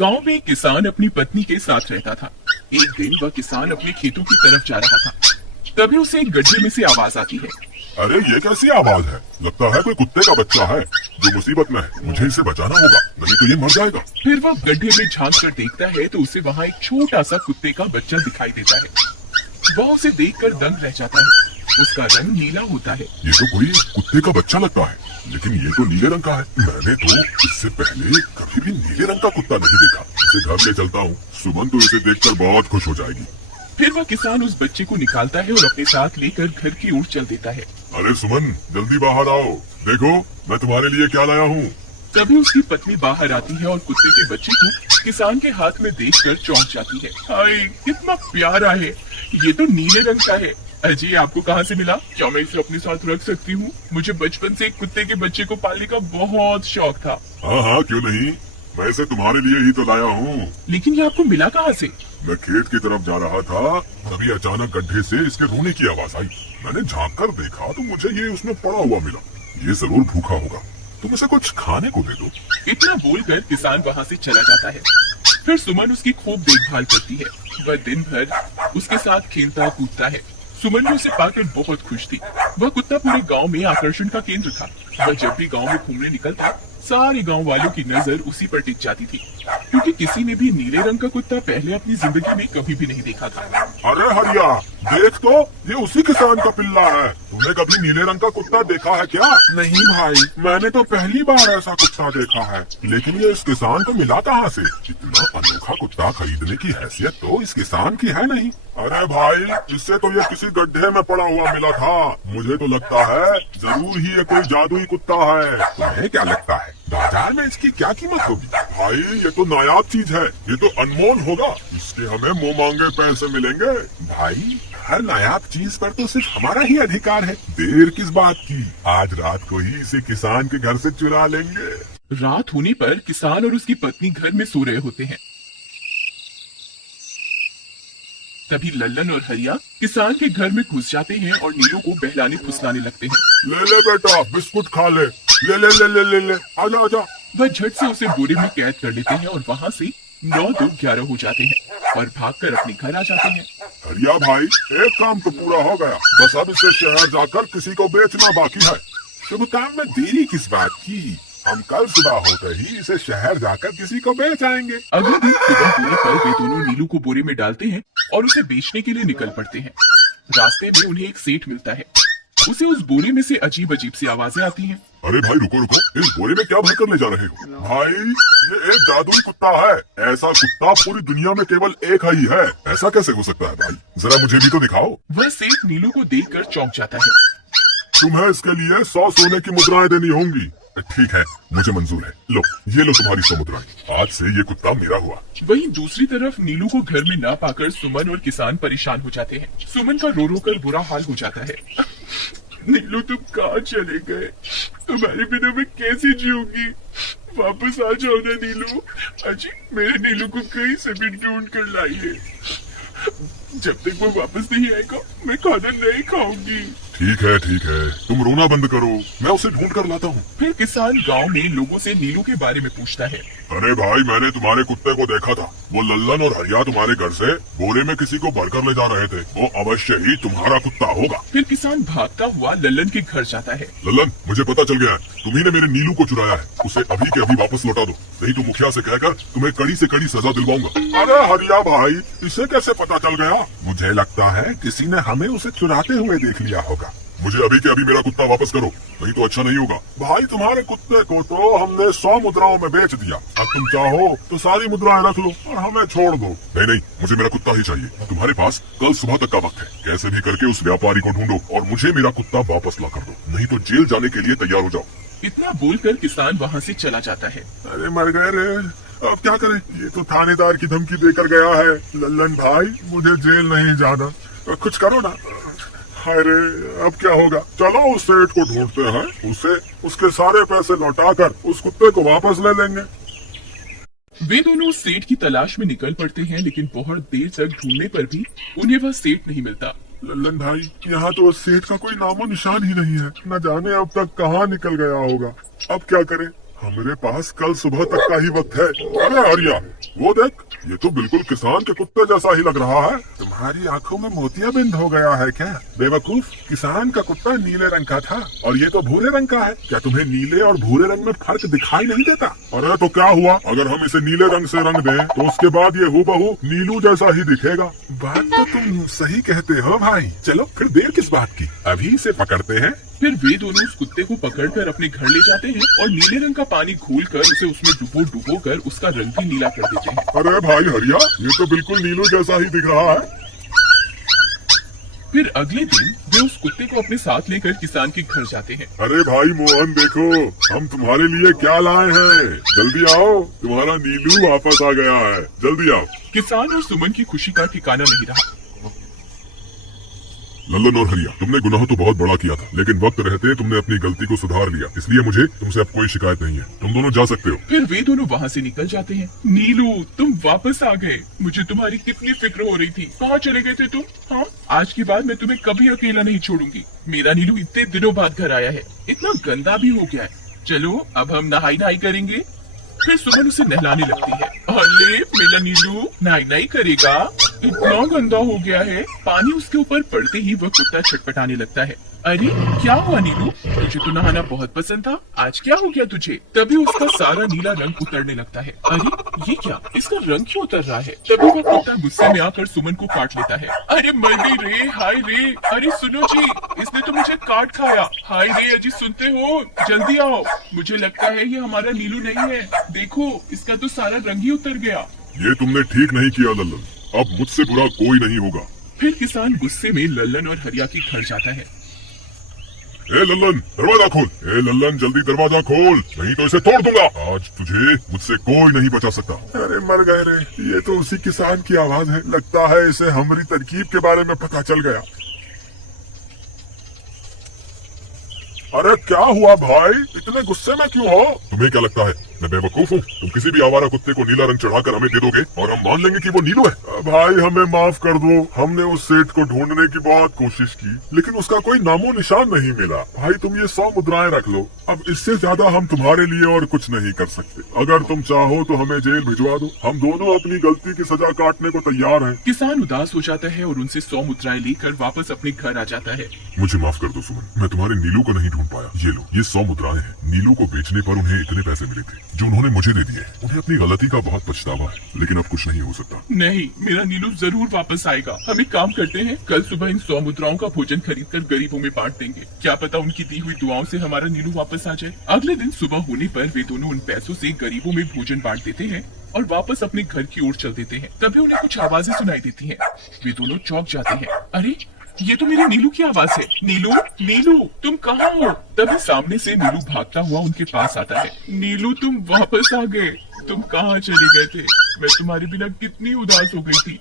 गांव में एक किसान अपनी पत्नी के साथ रहता था। एक दिन वह किसान अपने खेतों की तरफ जा रहा था। तभी उसे एक गड्ढे में से आवाज आती है। अरे ये कैसी आवाज है? लगता है कोई कुत्ते का बच्चा है जो मुसीबत में है। मुझे इसे बचाना होगा, नहीं तो ये मर जाएगा। फिर वह गड्ढे में झांक कर देखता है तो उसे वहाँ एक छोटा सा कुत्ते का बच्चा दिखाई देता है। वह उसे देखकर दंग रह जाता है। उसका रंग नीला होता है। ये तो कोई कुत्ते का बच्चा लगता है, लेकिन ये तो नीले रंग का है। मैंने तो इससे पहले कभी भी नीले रंग का कुत्ता नहीं देखा। इसे घर ले चलता हूँ, सुमन तो इसे देखकर बहुत खुश हो जाएगी। फिर वह किसान उस बच्चे को निकालता है और अपने साथ लेकर घर की ओर चल देता है। अरे सुमन, जल्दी बाहर आओ, देखो मैं तुम्हारे लिए क्या लाया हूँ। तभी उसकी पत्नी बाहर आती है और कुत्ते के बच्चे को किसान के हाथ में देखकर चौंक जाती है। हाय, कितना प्यारा है, ये तो नीले रंग का है। अजय, आपको कहाँ से मिला? क्या मैं इसे अपने साथ रख सकती हूँ? मुझे बचपन से एक कुत्ते के बच्चे को पालने का बहुत शौक था। हाँ हाँ, क्यों नहीं, मैं इसे तुम्हारे लिए ही तो लाया हूँ। लेकिन ये आपको मिला कहाँ से? मैं खेत की तरफ जा रहा था, तभी अचानक गड्ढे से इसके रोने की आवाज आई। मैंने झांक कर देखा तो मुझे ये उसमें पड़ा हुआ मिला। ये जरूर भूखा होगा, तुम इसे कुछ खाने को दे दो। इतना बोलकर किसान वहाँ से चला जाता है। फिर सुमन उसकी खूब देखभाल करती है। वह दिन भर उसके साथ खेलता कूदता है। सुमन भी उसे पाकर बहुत खुश थी। वह कुत्ता पूरे गांव में आकर्षण का केंद्र था। वह जब भी गांव में घूमने निकलता, सारे गांव वालों की नजर उसी पर टिक जाती थी, क्योंकि किसी ने भी नीले रंग का कुत्ता पहले अपनी जिंदगी में कभी भी नहीं देखा था। अरे हरिया, देख तो, ये उसी किसान का पिल्ला है। तूने कभी नीले रंग का कुत्ता देखा है क्या? नहीं भाई, मैंने तो पहली बार ऐसा कुत्ता देखा है। लेकिन ये इस किसान को मिला कहाँ से? इतना अनोखा कुत्ता खरीदने की हैसियत तो इस किसान की है नहीं। अरे भाई, इससे तो ये किसी गड्ढे में पड़ा हुआ मिला था। मुझे तो लगता है जरूर ही ये कोई जादुई कुत्ता है। तुम्हें क्या लगता है, बाजार में इसकी क्या कीमत होगी? भाई, ये तो नायाब चीज है, ये तो अनमोल होगा। इसके हमें मुंह मांगे पैसे मिलेंगे। भाई, हर नायाब चीज पर तो सिर्फ हमारा ही अधिकार है। देर किस बात की, आज रात को ही इसे किसान के घर से चुरा लेंगे। रात होने पर किसान और उसकी पत्नी घर में सो रहे होते हैं। तभी लल्लन और हरिया किसान के घर में घुस जाते हैं और नीलू को बहलाने फुसलाने लगते हैं। ले ले बेटा, बिस्कुट खा ले। ले ले ले ले ले ले, आजा आजा। वह झट से उसे बोरे में कैद कर लेते हैं और वहाँ से 9 दो 11 हो जाते हैं और भागकर अपने घर आ जाते हैं। हरिया भाई, एक काम तो पूरा हो गया, बस अब इसे शहर जाकर किसी को बेचना बाकी है। शुभ काम में देरी किस बात की? हम कल सुबह होते ही इसे शहर जाकर किसी को बेच आएंगे। अगले दिन सुबह होने पर वे दोनों नीलू को बोरे में डालते हैं और उसे बेचने के लिए निकल पड़ते हैं। रास्ते में उन्हें एक सेठ मिलता है। उसे उस बोरे में से अजीब अजीब सी आवाजें आती हैं। अरे भाई, रुको रुको, इस बोरे में क्या भर कर ले जा रहे हो? भाई, ये एक जादुई कुत्ता है। ऐसा कुत्ता पूरी दुनिया में केवल एक ही है। ऐसा कैसे हो सकता है भाई? जरा मुझे भी तो दिखाओ। वह सेठ नीलू को देखकर चौंक जाता है। तुम्हें इसके लिए 100 सोने की मुद्राएं देनी होंगी। ठीक है, मुझे मंजूर है। लो, ये लो तुम्हारी 100 मुद्राएं। आज से ये कुत्ता मेरा हुआ। वहीं दूसरी तरफ नीलू को घर में ना पाकर सुमन और किसान परेशान हो जाते हैं। सुमन का रो रो कर बुरा हाल हो जाता है। नीलू, तुम कहाँ चले गए? तुम्हारे बिना मैं कैसे जीऊंगी? वापस आ जाओ ना नीलू। अजी, मेरे नीलू को कहीं से भी ढूंढ कर लाइए। जब तक वो वापस नहीं आएगा, मैं खाना नहीं खाऊंगी। ठीक है, तुम रोना बंद करो, मैं उसे ढूंढ कर लाता हूँ। फिर किसान गांव में लोगों से नीलू के बारे में पूछता है। अरे भाई, मैंने तुम्हारे कुत्ते को देखा था। वो लल्लन और हरिया तुम्हारे घर से बोरे में किसी को भरकर ले जा रहे थे। वो अवश्य ही तुम्हारा कुत्ता होगा। फिर किसान भागता हुआ लल्लन के घर जाता है। लल्लन, मुझे पता चल गया है, तुम्ही ने मेरे नीलू को चुराया है। उसे अभी के अभी वापस लौटा दो, नहीं तो मुखिया से कहकर तुम्हें कड़ी से कड़ी सजा दिलवाऊंगा। अरे हरिया भाई, इसे कैसे पता चल गया? मुझे लगता है किसी ने हमें उसे चुराते हुए देख लिया होगा। मुझे अभी के अभी मेरा कुत्ता वापस करो, नहीं तो अच्छा नहीं होगा। भाई, तुम्हारे कुत्ते को तो हमने 100 मुद्राओं में बेच दिया। अब तुम चाहो तो सारी मुद्राएं रख लो और हमें छोड़ दो। नहीं, मुझे मेरा कुत्ता ही चाहिए। तुम्हारे पास कल सुबह तक का वक्त है। कैसे भी करके उस व्यापारी को ढूंढो और मुझे मेरा कुत्ता वापस ला कर दो, नहीं तो जेल जाने के लिए तैयार हो जाओ। इतना बोलकर किसान वहाँ से चला जाता है। अरे मर गए रे, अब क्या करें? ये तो थानेदार की धमकी देकर गया है। लल्लन भाई, मुझे जेल नहीं जाना, कुछ करो ना। हाय रे, अब क्या होगा? चलो उस सेठ को ढूंढते हैं, उसे उसके सारे पैसे लौटाकर उस कुत्ते को वापस ले लेंगे। वे दोनों उस सेठ की तलाश में निकल पड़ते हैं, लेकिन बहुत देर तक ढूंढने पर भी उन्हें वह सेठ नहीं मिलता। लल्लन भाई, यहाँ तो उस सेठ का कोई नामो निशान ही नहीं है। न जाने अब तक कहाँ निकल गया होगा। अब क्या करें? हमारे पास कल सुबह तक का ही वक्त है। अरे हरिया, वो देख, ये तो बिल्कुल किसान के कुत्ते जैसा ही लग रहा है। तुम्हारी आंखों में मोतियाबिंद हो गया है क्या? बेवकूफ, किसान का कुत्ता नीले रंग का था और ये तो भूरे रंग का है। क्या तुम्हें नीले और भूरे रंग में फर्क दिखाई नहीं देता? अरे तो क्या हुआ, अगर हम इसे नीले रंग से रंग दें तो उसके बाद ये हूबहू नीलू जैसा ही दिखेगा। बात तो तुम सही कहते हो भाई। चलो फिर देर किस बात की, अभी इसे पकड़ते हैं। फिर वे दोनों उस कुत्ते को पकड़कर अपने घर ले जाते हैं और नीले रंग का पानी घोलकर उसे उसमें डुबो कर उसका रंग भी नीला कर देते हैं। अरे भाई हरिया, ये तो बिल्कुल नीलू जैसा ही दिख रहा है। फिर अगले दिन वे उस कुत्ते को अपने साथ लेकर किसान के घर जाते हैं। अरे भाई मोहन, देखो हम तुम्हारे लिए क्या लाए हैं। जल्दी आओ, तुम्हारा नीलू वापस आ गया है, जल्दी आओ। किसान और सुमन की खुशी का ठिकाना नहीं रहा। लल्लन और हरिया, तुमने गुनाह तो बहुत बड़ा किया था, लेकिन वक्त रहते तुमने अपनी गलती को सुधार लिया, इसलिए मुझे तुमसे अब कोई शिकायत नहीं है। तुम दोनों जा सकते हो। फिर वे दोनों वहाँ से निकल जाते हैं। नीलू, तुम वापस आ गए। मुझे तुम्हारी कितनी फिक्र हो रही थी। कहाँ चले गए थे तुम? हाँ, आज के बाद मैं तुम्हें कभी अकेला नहीं छोड़ूंगी। मेरा नीलू इतने दिनों बाद घर आया है, इतना गंदा भी हो गया है। चलो अब हम नहाई करेंगे। फिर सुमन उसे नहलाने लगती है। अरे मेरा नीलू नहाई करेगा, इतना गंदा हो गया है। पानी उसके ऊपर पड़ते ही वह कुत्ता छटपटाने लगता है। अरे क्या हुआ नीलू, तुझे तो नहाना बहुत पसंद था, आज क्या हो गया तुझे? तभी उसका सारा नीला रंग उतरने लगता है। अरे ये क्या, इसका रंग क्यों उतर रहा है? तभी वह कुत्ता गुस्से में आकर सुमन को काट लेता है। अरे मर गई रे, हाय रे। अरे सुनो जी, इसने तो मुझे काट खाया। हाय रे अजी, सुनते हो? जल्दी आओ, मुझे लगता है ये हमारा नीलू नहीं है। देखो, इसका तो सारा रंग ही उतर गया। ये तुमने ठीक नहीं किया लल्लन, अब मुझसे बुरा कोई नहीं होगा। फिर किसान गुस्से में लल्लन और हरिया के घर जाता है। ए लल्लन, दरवाजा खोल। ए लल्लन, जल्दी दरवाजा खोल, नहीं तो इसे तोड़ दूंगा। आज तुझे मुझसे कोई नहीं बचा सकता। अरे मर गए रे, ये तो उसी किसान की आवाज है। लगता है इसे हमारी तरकीब के बारे में पता चल गया। अरे क्या हुआ भाई, इतने गुस्से में क्यों हो? तुम्हें क्या लगता है मैं बेवकूफ हूँ? तुम किसी भी आवारा कुत्ते को नीला रंग चढ़ाकर हमें दे दोगे और हम मान लेंगे कि वो नीलू है? भाई हमें माफ कर दो, हमने उस सेठ को ढूंढने की बहुत कोशिश की, लेकिन उसका कोई नामो निशान नहीं मिला। भाई तुम ये 100 मुद्राएं रख लो, अब इससे ज्यादा हम तुम्हारे लिए और कुछ नहीं कर सकते। अगर तुम चाहो तो हमें जेल भिजवा दो, हम दोनों अपनी गलती की सजा काटने को तैयार हैं। किसान उदास हो जाता है और उनसे 100 मुद्राएं लेकर वापस अपने घर आ जाता है। मुझे माफ कर दो सुमन, मैं तुम्हारे नीलू को नहीं ढूंढ पाया। ये लो, ये 100 मुद्राएं हैं। नीलू को बेचने पर उन्हें इतने पैसे मिले थे जो उन्होंने मुझे दे दिए। उन्हें अपनी गलती का बहुत पछतावा है, लेकिन अब कुछ नहीं हो सकता। नहीं, मेरा नीलू जरूर वापस आएगा। हम एक काम करते हैं, कल सुबह इन 100 मुद्राओं का भोजन खरीदकर गरीबों में बांट देंगे। क्या पता उनकी दी हुई दुआओं से हमारा नीलू वापस आ जाए। अगले दिन सुबह होने पर वे दोनों उन पैसों से गरीबों में भोजन बांट देते हैं और वापस अपने घर की ओर चल देते हैं। तभी उन्हें कुछ आवाजें सुनाई देती हैं। वे दोनों चौंक जाते हैं। अरे ये तो मेरे नीलू की आवाज है। नीलू, नीलू तुम कहाँ हो? तभी सामने से नीलू भागता हुआ उनके पास आता है। नीलू तुम वापस आ गए, तुम कहाँ चले गए थे? मैं तुम्हारे बिना कितनी उदास हो गई थी।